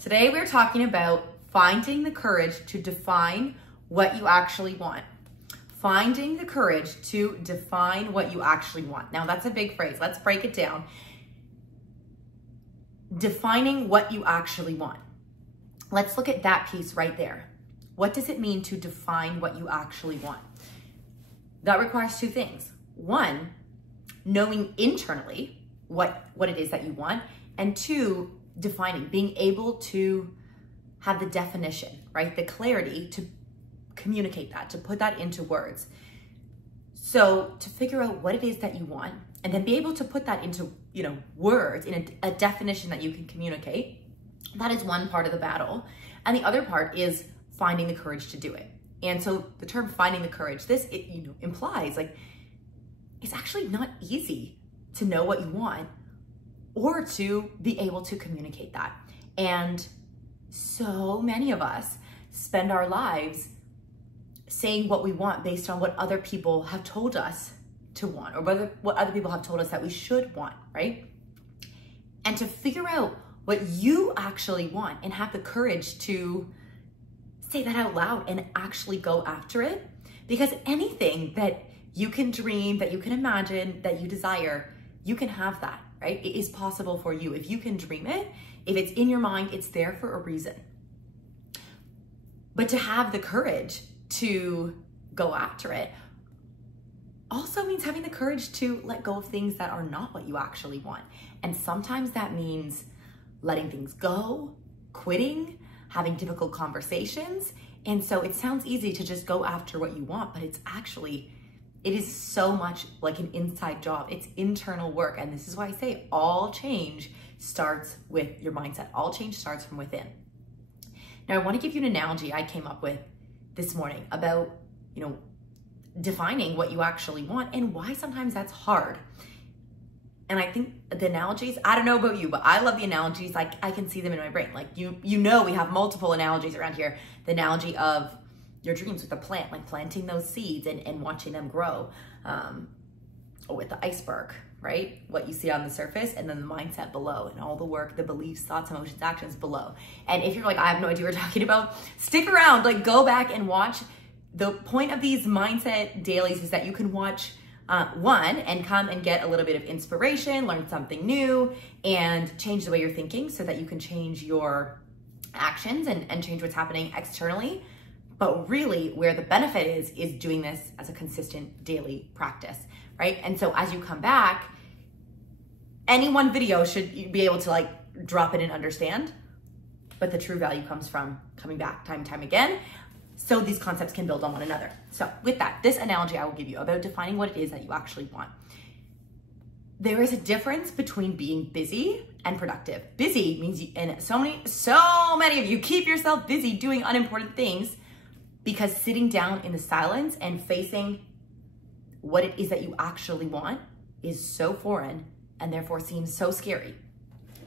Today we're talking about finding the courage to define what you actually want. Finding the courage to define what you actually want. Now that's a big phrase. Let's break it down. Defining what you actually want. Let's look at that piece right there. What does it mean to define what you actually want? That requires two things. One, knowing internally what it is that you want, and two, defining, being able to have the definition, right? The clarity to communicate that, to put that into words. So to figure out what it is that you want and then be able to put that into, words, in a definition that you can communicate, that is one part of the battle. And the other part is finding the courage to do it. And so the term finding the courage, implies it's actually not easy to know what you want or to be able to communicate that. And so many of us spend our lives saying what we want based on what other people have told us to want, or what other people have told us that we should want, right? And to figure out what you actually want and have the courage to say that out loud and actually go after it. Because anything that you can dream, that you can imagine, that you desire, you can have that, right? It is possible for you. If you can dream it, if it's in your mind, it's there for a reason. But to have the courage to go after it also means having the courage to let go of things that are not what you actually want. And sometimes that means letting things go, quitting, having difficult conversations. And so it sounds easy to just go after what you want, but it is so much like an inside job. It's internal work. And this is why I say all change starts with your mindset. All change starts from within. Now I want to give you an analogy I came up with this morning about, defining what you actually want and why sometimes that's hard. And I think the analogies, I don't know about you, but I love the analogies. I can see them in my brain. We have multiple analogies around here. The analogy of your dreams with a plant, like planting those seeds and watching them grow. Or with the iceberg, right? What you see on the surface and then the mindset below and all the work, the beliefs, thoughts, emotions, actions below. And if you're like, I have no idea what we're talking about, stick around, go back and watch. The point of these mindset dailies is that you can watch one and come and get a little bit of inspiration, learn something new, and change the way you're thinking so that you can change your actions and change what's happening externally. But really where the benefit is doing this as a consistent daily practice, right? And so as you come back, any one video should be able to drop it and understand, but the true value comes from coming back time and time again, so these concepts can build on one another. So with that, this analogy I will give you about defining what it is that you actually want. There is a difference between being busy and productive. Busy means and so many of you keep yourself busy doing unimportant things because sitting down in the silence and facing what it is that you actually want is so foreign and therefore seems so scary,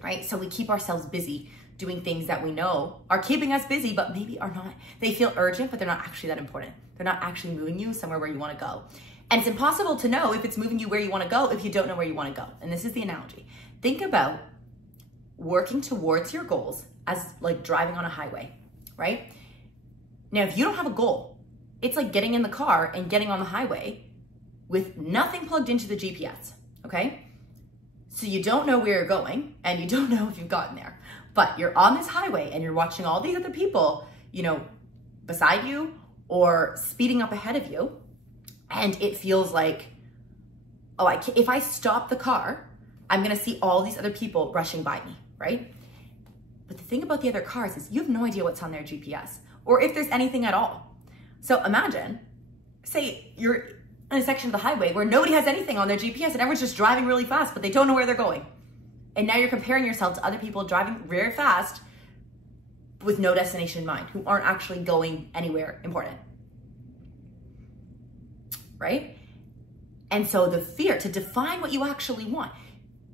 right? So we keep ourselves busy doing things that we know are keeping us busy, but maybe are not. They feel urgent, but they're not actually that important. They're not actually moving you somewhere where you want to go. And it's impossible to know if it's moving you where you want to go if you don't know where you want to go. And this is the analogy. Think about working towards your goals as like driving on a highway, right? Now, if you don't have a goal, it's like getting in the car and getting on the highway with nothing plugged into the GPS, okay? So you don't know where you're going and you don't know if you've gotten there, but you're on this highway and you're watching all these other people, beside you or speeding up ahead of you. And it feels like, if I stop the car, I'm gonna see all these other people rushing by me, right? But the thing about the other cars is you have no idea what's on their GPS or if there's anything at all. So imagine, say you're in a section of the highway where nobody has anything on their GPS and everyone's just driving really fast, but they don't know where they're going. And now you're comparing yourself to other people driving very fast with no destination in mind, who aren't actually going anywhere important, right? And so the fear to define what you actually want,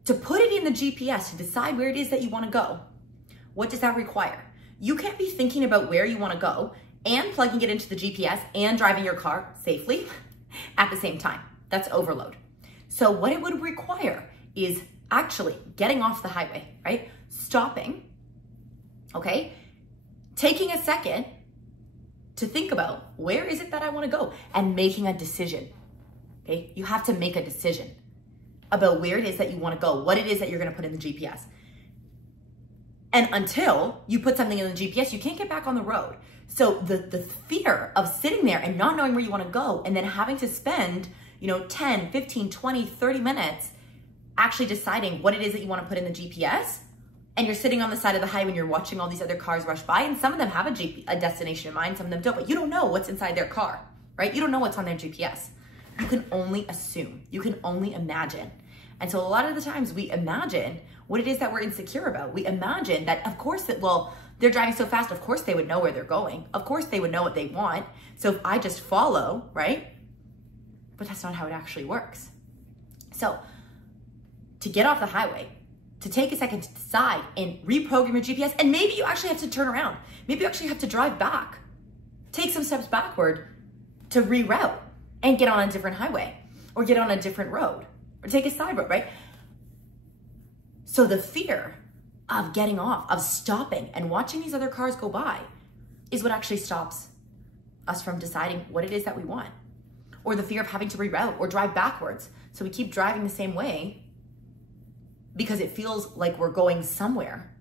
to put it in the GPS, to decide where it is that you want to go, what does that require? You can't be thinking about where you want to go and plugging it into the GPS and driving your car safely at the same time. That's overload. So what it would require is actually getting off the highway, right? Stopping, okay? Taking a second to think about where is it that I want to go and making a decision, okay? You have to make a decision about where it is that you want to go, what it is that you're going to put in the GPS. And until you put something in the GPS, you can't get back on the road. So the fear of sitting there and not knowing where you want to go and then having to spend, 10, 15, 20, 30 minutes actually deciding what it is that you want to put in the GPS, and you're sitting on the side of the highway and you're watching all these other cars rush by, and some of them have a destination in mind, some of them don't, but you don't know what's inside their car, right? You don't know what's on their GPS. You can only assume, you can only imagine. And so a lot of the times we imagine what it is that we're insecure about. We imagine that, of course, they're driving so fast, of course they would know where they're going. Of course they would know what they want. So if I just follow, right? But that's not how it actually works. So to get off the highway, to take a second to decide and reprogram your GPS, and maybe you actually have to turn around. Maybe you actually have to drive back, take some steps backward to reroute and get on a different highway or get on a different road or take a side road, right? So the fear of getting off, of stopping and watching these other cars go by is what actually stops us from deciding what it is that we want. Or the fear of having to reroute or drive backwards. So we keep driving the same way because it feels like we're going somewhere,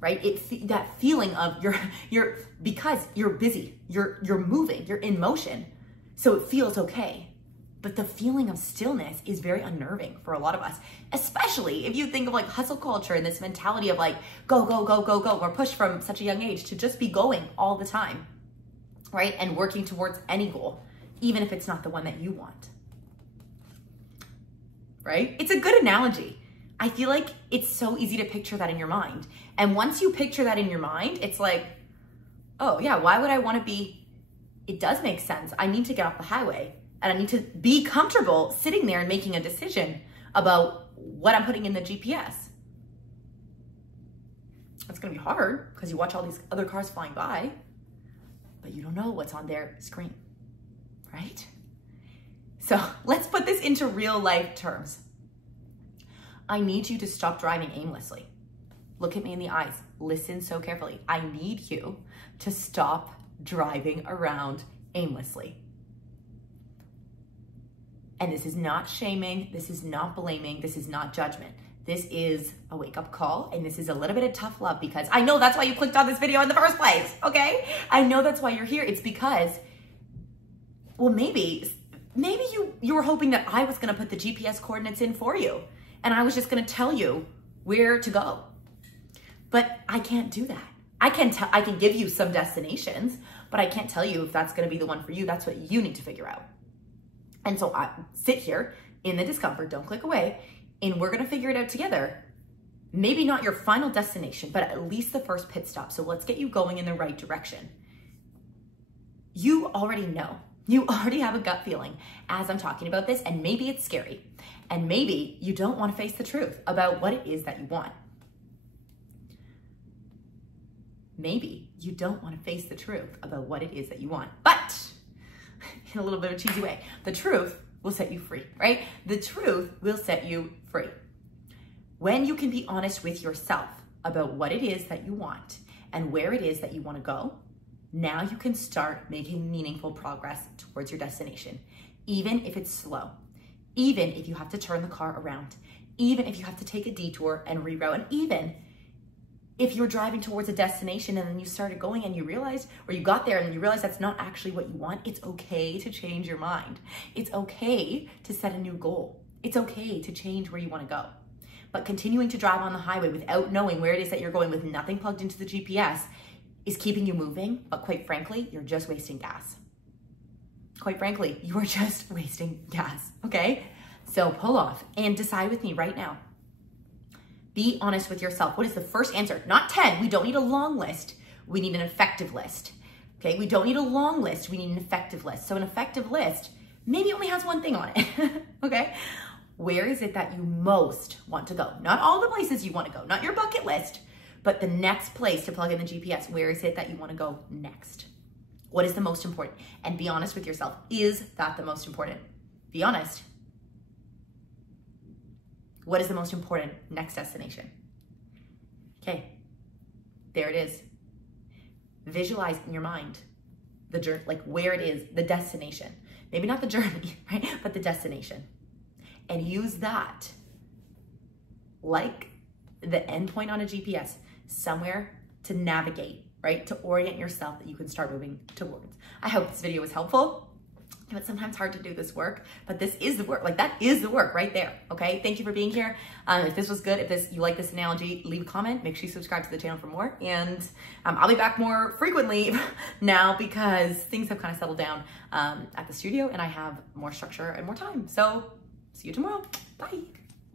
right? That feeling of because you're busy, you're moving, you're in motion, so it feels okay. But the feeling of stillness is very unnerving for a lot of us, especially if you think of like hustle culture and this mentality of like, go, go, go, go, go. We're pushed from such a young age to just be going all the time, right? And working towards any goal, even if it's not the one that you want, right? It's a good analogy. I feel like it's so easy to picture that in your mind. And once you picture that in your mind, it's like, oh yeah, why would I want to be? It does make sense. I need to get off the highway and I need to be comfortable sitting there and making a decision about what I'm putting in the GPS. It's going to be hard because you watch all these other cars flying by, but you don't know what's on their screen, right? So let's put this into real life terms. I need you to stop driving aimlessly. Look at me in the eyes. Listen so carefully. I need you to stop driving around aimlessly. And this is not shaming. This is not blaming. This is not judgment. This is a wake-up call, and this is a little bit of tough love because I know that's why you clicked on this video in the first place, okay? I know that's why you're here. It's because, well, maybe you were hoping that I was gonna put the GPS coordinates in for you, and I was just gonna tell you where to go. But I can't do that. I can give you some destinations, but I can't tell you if that's gonna be the one for you. That's what you need to figure out. And so I sit here in the discomfort, don't click away, and we're gonna figure it out together. Maybe not your final destination, but at least the first pit stop. So let's get you going in the right direction. You already know. You already have a gut feeling as I'm talking about this, and maybe it's scary. And maybe you don't want to face the truth about what it is that you want. Maybe you don't want to face the truth about what it is that you want. But in a little bit of a cheesy way, the truth will set you free, right? The truth will set you free. When you can be honest with yourself about what it is that you want and where it is that you want to go, now you can start making meaningful progress towards your destination, even if it's slow, even if you have to turn the car around, even if you have to take a detour and reroute, and even if you're driving towards a destination and then you started going and you realized, or you got there and you realized that's not actually what you want, it's okay to change your mind. It's okay to set a new goal. It's okay to change where you want to go. But continuing to drive on the highway without knowing where it is that you're going with nothing plugged into the GPS is keeping you moving, but quite frankly, you're just wasting gas. Quite frankly, you are just wasting gas, okay? So pull off and decide with me right now. Be honest with yourself. What is the first answer? Not 10. We don't need a long list. We need an effective list. Okay, we don't need a long list. We need an effective list. So an effective list maybe only has one thing on it, okay? Where is it that you most want to go? Not all the places you want to go, not your bucket list, but the next place to plug in the GPS. Where is it that you want to go next? What is the most important? And be honest with yourself. Is that the most important? Be honest. What is the most important next destination? Okay, there it is. Visualize in your mind the journey, like where it is, the destination. Maybe not the journey, right? But the destination. And use that like the endpoint on a GPS, somewhere to navigate, right? To orient yourself that you can start moving towards. I hope this video was helpful. It's sometimes hard to do this work, but this is the work. Like that is the work right there. Okay. Thank you for being here. If this was good, if you like this analogy, leave a comment, make sure you subscribe to the channel for more. And I'll be back more frequently now because things have kind of settled down at the studio and I have more structure and more time. So see you tomorrow. Bye.